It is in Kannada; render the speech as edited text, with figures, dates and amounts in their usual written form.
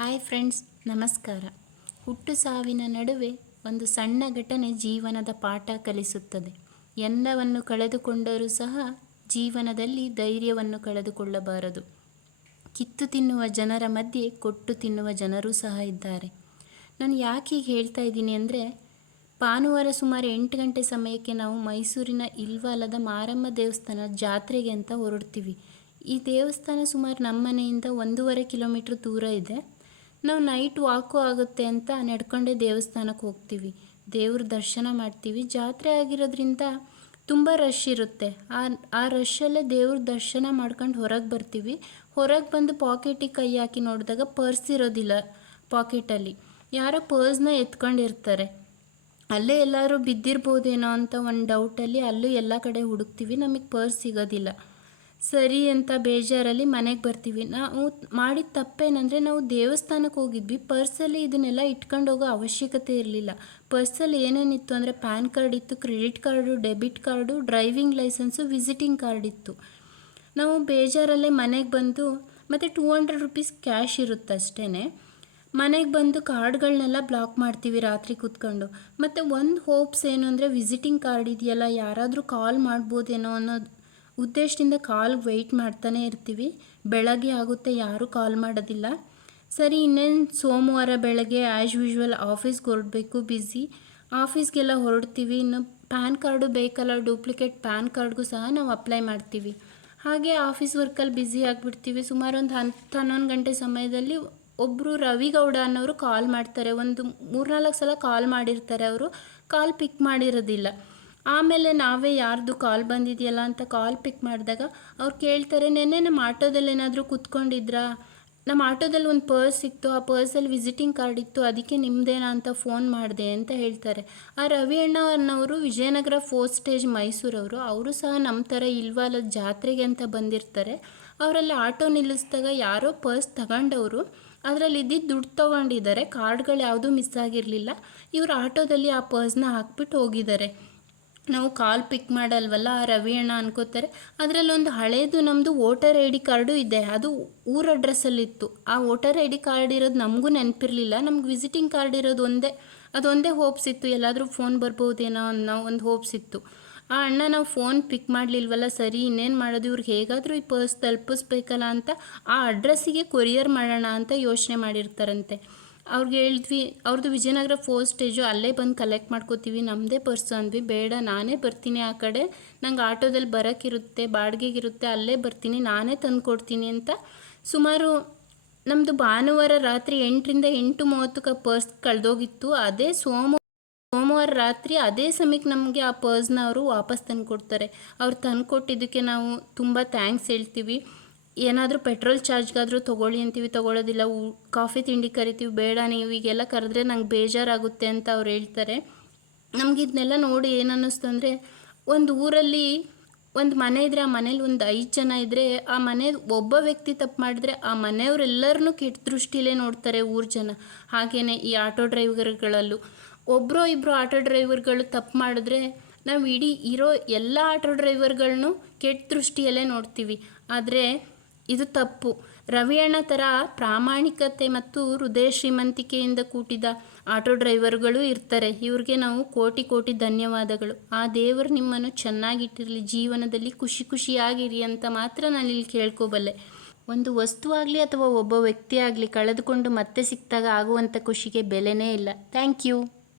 ಹಾಯ್ ಫ್ರೆಂಡ್ಸ್, ನಮಸ್ಕಾರ. ಹುಟ್ಟು ಸಾವಿನ ನಡುವೆ ಒಂದು ಸಣ್ಣ ಘಟನೆ ಜೀವನದ ಪಾಠ ಕಲಿಸುತ್ತದೆ. ಎಲ್ಲವನ್ನು ಕಳೆದುಕೊಂಡರೂ ಸಹ ಜೀವನದಲ್ಲಿ ಧೈರ್ಯವನ್ನು ಕಳೆದುಕೊಳ್ಳಬಾರದು. ಕಿತ್ತು ತಿನ್ನುವ ಜನರ ಮಧ್ಯೆ ಕೊಟ್ಟು ತಿನ್ನುವ ಜನರೂ ಸಹ ಇದ್ದಾರೆ. ನಾನು ಯಾಕೆ ಹೀಗೆ ಹೇಳ್ತಾ ಇದ್ದೀನಿ ಅಂದರೆ, ಭಾನುವಾರ ಸುಮಾರು 8 ಗಂಟೆ ಸಮಯಕ್ಕೆ ನಾವು ಮೈಸೂರಿನ ಇಲ್ವಾಲದ ಮಾರಮ್ಮ ದೇವಸ್ಥಾನ ಜಾತ್ರೆಗೆ ಅಂತ ಹೊರಡ್ತೀವಿ. ಈ ದೇವಸ್ಥಾನ ಸುಮಾರು ನಮ್ಮ ಮನೆಯಿಂದ 1.5 ಕಿಲೋಮೀಟ್ರ್ ದೂರ ಇದೆ. ನಾವು ನೈಟ್ ವಾಕು ಆಗುತ್ತೆ ಅಂತ ನಡ್ಕೊಂಡೇ ದೇವಸ್ಥಾನಕ್ಕೆ ಹೋಗ್ತೀವಿ. ದೇವ್ರ ದರ್ಶನ ಮಾಡ್ತೀವಿ. ಜಾತ್ರೆ ಆಗಿರೋದ್ರಿಂದ ತುಂಬ ರಶ್ ಇರುತ್ತೆ. ಆ ರಶ್ಶಲ್ಲೇ ದೇವ್ರ ದರ್ಶನ ಮಾಡ್ಕೊಂಡು ಹೊರಗೆ ಬರ್ತೀವಿ. ಹೊರಗೆ ಬಂದು ಪಾಕೆಟಿಗೆ ಕೈ ಹಾಕಿ ನೋಡಿದಾಗ ಪರ್ಸ್ ಇರೋದಿಲ್ಲ. ಪಾಕೆಟಲ್ಲಿ ಯಾರೋ ಪರ್ಸ್ನ ಎತ್ಕೊಂಡಿರ್ತಾರೆ. ಅಲ್ಲೇ ಎಲ್ಲರೂ ಬಿದ್ದಿರ್ಬೋದೇನೋ ಅಂತ ಒಂದು ಡೌಟಲ್ಲಿ ಅಲ್ಲೂ ಎಲ್ಲ ಕಡೆ ಹುಡುಕ್ತೀವಿ. ನಮಗೆ ಪರ್ಸ್ ಸಿಗೋದಿಲ್ಲ. ಸರಿ ಅಂತ ಬೇಜಾರಲ್ಲಿ ಮನೆಗೆ ಬರ್ತೀವಿ. ನಾವು ಮಾಡಿದ ತಪ್ಪೇನೆಂದರೆ, ನಾವು ದೇವಸ್ಥಾನಕ್ಕೆ ಹೋಗಿದ್ವಿ. ಪರ್ಸಲ್ಲಿ ಇದನ್ನೆಲ್ಲ ಇಟ್ಕೊಂಡು ಹೋಗೋ ಅವಶ್ಯಕತೆ ಇರಲಿಲ್ಲ. ಪರ್ಸಲ್ಲಿ ಏನೇನಿತ್ತು ಅಂದರೆ, ಪ್ಯಾನ್ ಕಾರ್ಡ್ ಇತ್ತು, credit card, debit card, driving licence, visiting card ಇತ್ತು. ನಾವು ಬೇಜಾರಲ್ಲೇ ಮನೆಗೆ ಬಂದು, ಮತ್ತು 200 ರೂಪೀಸ್ ಕ್ಯಾಶ್ ಇರುತ್ತೆ ಅಷ್ಟೇ. ಮನೆಗೆ ಬಂದು ಕಾರ್ಡ್ಗಳನ್ನೆಲ್ಲ ಬ್ಲಾಕ್ ಮಾಡ್ತೀವಿ ರಾತ್ರಿ ಕೂತ್ಕೊಂಡು. ಮತ್ತು ಒಂದು ಹೋಪ್ಸ್ ಏನು ಅಂದರೆ, ವಿಸಿಟಿಂಗ್ ಕಾರ್ಡ್ ಇದೆಯಲ್ಲ, ಯಾರಾದರೂ ಕಾಲ್ ಮಾಡ್ಬೋದೇನೋ ಅನ್ನೋ ಉದ್ದೇಶದಿಂದ ಕಾಲ್ಗೆ ವೆಯ್ಟ್ ಮಾಡ್ತಾನೆ ಇರ್ತೀವಿ. ಬೆಳಗ್ಗೆ ಆಗುತ್ತೆ, ಯಾರೂ ಕಾಲ್ ಮಾಡೋದಿಲ್ಲ. ಸರಿ, ಇನ್ನೇನು ಸೋಮವಾರ ಬೆಳಗ್ಗೆ ಆ್ಯಸ್ ಯೂಶ್ವಲ್ ಆಫೀಸ್ಗೆ ಹೊರಡಬೇಕು, ಬ್ಯುಸಿ. ಆಫೀಸ್ಗೆಲ್ಲ ಹೊರಡ್ತೀವಿ. ಇನ್ನು ಪ್ಯಾನ್ ಕಾರ್ಡು ಬೇಕಲ್ಲ, ಡೂಪ್ಲಿಕೇಟ್ ಪ್ಯಾನ್ ಕಾರ್ಡ್ಗೂ ಸಹ ನಾವು ಅಪ್ಲೈ ಮಾಡ್ತೀವಿ. ಹಾಗೆ ಆಫೀಸ್ ವರ್ಕಲ್ಲಿ ಬ್ಯುಸಿ ಆಗಿಬಿಡ್ತೀವಿ. ಸುಮಾರು ಒಂದು 10-11 ಗಂಟೆ ಸಮಯದಲ್ಲಿ ಒಬ್ಬರು ರವಿಗೌಡ ಅನ್ನೋರು ಕಾಲ್ ಮಾಡ್ತಾರೆ. ಒಂದು 3-4 ಸಲ ಕಾಲ್ ಮಾಡಿರ್ತಾರೆ. ಅವರು ಕಾಲ್ ಪಿಕ್ ಮಾಡಿರೋದಿಲ್ಲ. ಆಮೇಲೆ ನಾವೇ ಯಾರ್ದು ಕಾಲ್ ಬಂದಿದೆಯಲ್ಲ ಅಂತ ಕಾಲ್ ಪಿಕ್ ಮಾಡಿದಾಗ ಅವ್ರು ಕೇಳ್ತಾರೆ, ನೆನ್ನೆ ನಮ್ಮ ಆಟೋದಲ್ಲಿ ಏನಾದರೂ ಕೂತ್ಕೊಂಡಿದ್ರಾ? ನಮ್ಮ ಆಟೋದಲ್ಲಿ ಒಂದು ಪರ್ಸ್ ಸಿಕ್ತು, ಆ ಪರ್ಸಲ್ಲಿ ವಿಸಿಟಿಂಗ್ ಕಾರ್ಡ್ ಇತ್ತು, ಅದಕ್ಕೆ ನಿಮ್ಮದೇನಾ ಅಂತ ಫೋನ್ ಮಾಡಿದೆ ಅಂತ ಹೇಳ್ತಾರೆ. ಆ ರವಿ ಅಣ್ಣ ಅನ್ನೋರು ವಿಜಯನಗರ 4th ಸ್ಟೇಜ್ ಮೈಸೂರವರು. ಅವರು ಸಹ ನಮ್ಮ ಥರ ಇಲ್ವಾಲದ ಜಾತ್ರೆಗೆ ಅಂತ ಬಂದಿರ್ತಾರೆ. ಅವರಲ್ಲಿ ಆಟೋ ನಿಲ್ಲಿಸಿದಾಗ ಯಾರೋ ಪರ್ಸ್ ತಗೊಂಡವರು ಅದರಲ್ಲಿ ಇದ್ದಿದ್ದು ದುಡ್ಡು ತೊಗೊಂಡಿದ್ದಾರೆ. ಕಾರ್ಡ್ಗಳು ಯಾವುದೂ ಮಿಸ್ ಆಗಿರಲಿಲ್ಲ. ಇವರು ಆಟೋದಲ್ಲಿ ಆ ಪರ್ಸ್ನ ಹಾಕ್ಬಿಟ್ಟು ಹೋಗಿದ್ದಾರೆ. ನಾವು ಕಾಲ್ ಪಿಕ್ ಮಾಡಲ್ವಲ್ಲ, ಆ ರವಿ ಅಣ್ಣ ಅನ್ಕೋತಾರೆ. ಅದರಲ್ಲೊಂದು ಹಳೇದು ನಮ್ಮದು ವೋಟರ್ ಐ ಡಿ ಕಾರ್ಡು ಇದೆ. ಅದು ಊರ ಅಡ್ರೆಸ್ಸಲ್ಲಿತ್ತು. ಆ ವೋಟರ್ ಐ ಡಿ ಕಾರ್ಡ್ ಇರೋದು ನಮಗೂ ನೆನಪಿರಲಿಲ್ಲ. ನಮ್ಗೆ ವಿಸಿಟಿಂಗ್ ಕಾರ್ಡ್ ಇರೋದು ಅದೊಂದೇ ಹೋಪ್ಸ್ ಇತ್ತು, ಎಲ್ಲಾದರೂ ಫೋನ್ ಬರ್ಬೋದೇನೋ ಅನ್ನೋ ಒಂದು ಹೋಪ್ಸ್ ಇತ್ತು. ಆ ಅಣ್ಣ ನಾವು ಫೋನ್ ಪಿಕ್ ಮಾಡಲಿಲ್ವಲ್ಲ, ಸರಿ ಇನ್ನೇನು ಮಾಡೋದು, ಇವ್ರಿಗೆ ಹೇಗಾದರೂ ಈ ಪರ್ಸ್ ತಲುಪಿಸ್ಬೇಕಲ್ಲ ಅಂತ ಆ ಅಡ್ರೆಸ್ಸಿಗೆ ಕೊರಿಯರ್ ಮಾಡೋಣ ಅಂತ ಯೋಚನೆ ಮಾಡಿರ್ತಾರಂತೆ. ಅವ್ರಿಗೆ ಹೇಳಿದ್ವಿ, ಅವ್ರದ್ದು ವಿಜಯನಗರ 4th ಸ್ಟೇಜು, ಅಲ್ಲೇ ಬಂದು ಕಲೆಕ್ಟ್ ಮಾಡ್ಕೋತೀವಿ, ನಮ್ಮದೇ ಪರ್ಸು ಅಂದ್ವಿ. ಬೇಡ, ನಾನೇ ಬರ್ತೀನಿ ಆ ಕಡೆ, ನಂಗೆ ಆಟೋದಲ್ಲಿ ಬರೋಕ್ಕಿರುತ್ತೆ, ಬಾಡಿಗೆಗಿರುತ್ತೆ, ಅಲ್ಲೇ ಬರ್ತೀನಿ, ನಾನೇ ತಂದು ಕೊಡ್ತೀನಿ ಅಂತ. ಸುಮಾರು ನಮ್ಮದು ಭಾನುವಾರ ರಾತ್ರಿ 8ರಿಂದ 8:30ಕ್ಕೆ ಪರ್ಸ್ ಕಳೆದೋಗಿತ್ತು. ಅದೇ ಸೋಮವಾರ ರಾತ್ರಿ ಅದೇ ಸಮಯಕ್ಕೆ ನಮಗೆ ಆ ಪರ್ಸ್ನ ಅವರು ವಾಪಸ್ ತಂದು ಕೊಡ್ತಾರೆ. ಅವ್ರು ತಂದು ಕೊಟ್ಟಿದ್ದಕ್ಕೆ ನಾವು ತುಂಬ ಥ್ಯಾಂಕ್ಸ್ ಹೇಳ್ತೀವಿ. ಏನಾದರೂ ಪೆಟ್ರೋಲ್ ಚಾರ್ಜ್ಗಾದರೂ ತೊಗೊಳ್ಳಿ ಅಂತೀವಿ, ತೊಗೊಳ್ಳೋದಿಲ್ಲ. ಕಾಫಿ ತಿಂಡಿ ಕರಿತೀವಿ, ಬೇಡ ನೀವು ಈಗೆಲ್ಲ ಕರೆದ್ರೆ ನಂಗೆ ಬೇಜಾರಾಗುತ್ತೆ ಅಂತ ಅವ್ರು ಹೇಳ್ತಾರೆ. ನಮ್ಗೆ ಇದನ್ನೆಲ್ಲ ನೋಡಿ ಏನು ಅನ್ನಿಸ್ತು ಅಂದರೆ, ಒಂದು ಊರಲ್ಲಿ ಒಂದು ಮನೆ ಇದ್ದರೆ, ಆ ಮನೇಲಿ ಒಂದು 5 ಜನ ಇದ್ದರೆ, ಆ ಮನೆ ಒಬ್ಬ ವ್ಯಕ್ತಿ ತಪ್ಪು ಮಾಡಿದ್ರೆ ಆ ಮನೆಯವರೆಲ್ಲರನ್ನೂ ಕೆಟ್ಟ ದೃಷ್ಟಿಲೇ ನೋಡ್ತಾರೆ ಊರ ಜನ. ಹಾಗೆಯೇ ಈ ಆಟೋ ಡ್ರೈವರ್ಗಳಲ್ಲೂ ಒಬ್ಬರೋ ಇಬ್ಬರು ಆಟೋ ಡ್ರೈವರ್ಗಳು ತಪ್ಪು ಮಾಡಿದ್ರೆ ನಾವು ಇಡೀ ಇರೋ ಎಲ್ಲ ಆಟೋ ಡ್ರೈವರ್ಗಳನ್ನೂ ಕೆಟ್ಟ ದೃಷ್ಟಿಯಲ್ಲೇ ನೋಡ್ತೀವಿ. ಆದರೆ ಇದು ತಪ್ಪು. ರವಿ ಅಣ್ಣ ಥರ ಪ್ರಾಮಾಣಿಕತೆ ಮತ್ತು ಹೃದಯ ಶ್ರೀಮಂತಿಕೆಯಿಂದ ಕೂಡಿದ ಆಟೋ ಡ್ರೈವರ್ಗಳು ಇರ್ತಾರೆ. ಇವ್ರಿಗೆ ನಾವು ಕೋಟಿ ಕೋಟಿ ಧನ್ಯವಾದಗಳು. ಆ ದೇವರು ನಿಮ್ಮನ್ನು ಚೆನ್ನಾಗಿಟ್ಟಿರಲಿ, ಜೀವನದಲ್ಲಿ ಖುಷಿ ಖುಷಿಯಾಗಿರಿ ಅಂತ ಮಾತ್ರ ನಾನು ಇಲ್ಲಿ ಕೇಳ್ಕೋಬಲ್ಲೆ. ಒಂದು ವಸ್ತು ಆಗಲಿ ಅಥವಾ ಒಬ್ಬ ವ್ಯಕ್ತಿ ಆಗಲಿ ಕಳೆದುಕೊಂಡು ಮತ್ತೆ ಸಿಕ್ಕಿದಾಗ ಆಗುವಂಥ ಖುಷಿಗೆ ಬೆಲೆನೇ ಇಲ್ಲ. Thank you.